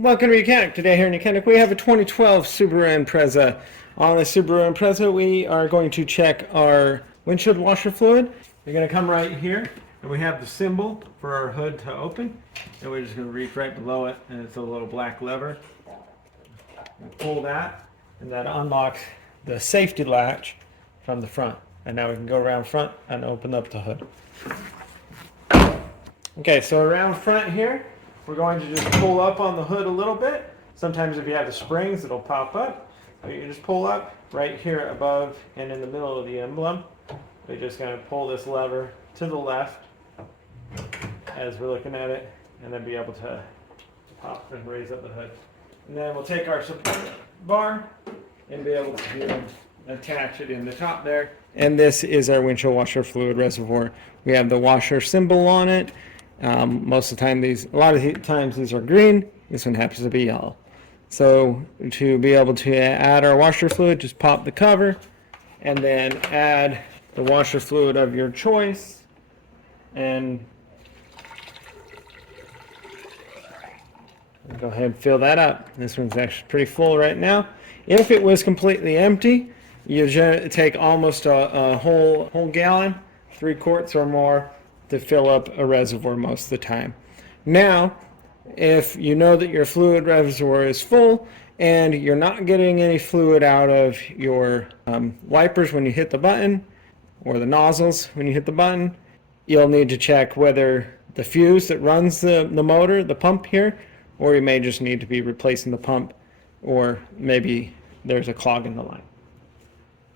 Welcome to YOUCANIC. Today here in YOUCANIC we have a 2012 Subaru Impreza. On the Subaru Impreza we are going to check our windshield washer fluid. You're going to come right here and we have the symbol for our hood to open, and we're just going to reach right below it, and it's a little black lever. Pull that and that unlocks the safety latch from the front, and now we can go around front and open up the hood. Okay, so around front here we're going to just pull up on the hood a little bit. Sometimes if you have the springs, it'll pop up. So you just pull up right here above and in the middle of the emblem. We're just going to pull this lever to the left as we're looking at it, and then be able to pop and raise up the hood. And then we'll take our support bar and be able to attach it in the top there. And this is our windshield washer fluid reservoir. We have the washer symbol on it. Most of the time a lot of times these are green. This one happens to be yellow. So to be able to add our washer fluid, just pop the cover and then add the washer fluid of your choice, and go ahead and fill that up. This one's actually pretty full right now. If it was completely empty, you take almost a whole gallon, 3 quarts or more, to fill up a reservoir most of the time. Now, if you know that your fluid reservoir is full and you're not getting any fluid out of your wipers when you hit the button, or the nozzles when you hit the button, you'll need to check whether the fuse that runs the motor, the pump here, or you may just need to be replacing the pump, or maybe there's a clog in the line.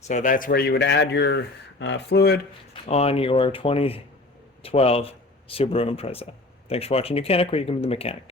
So that's where you would add your fluid on your 2012 Subaru Impreza. Thanks for watching YOUCANIC, where you can be the mechanic.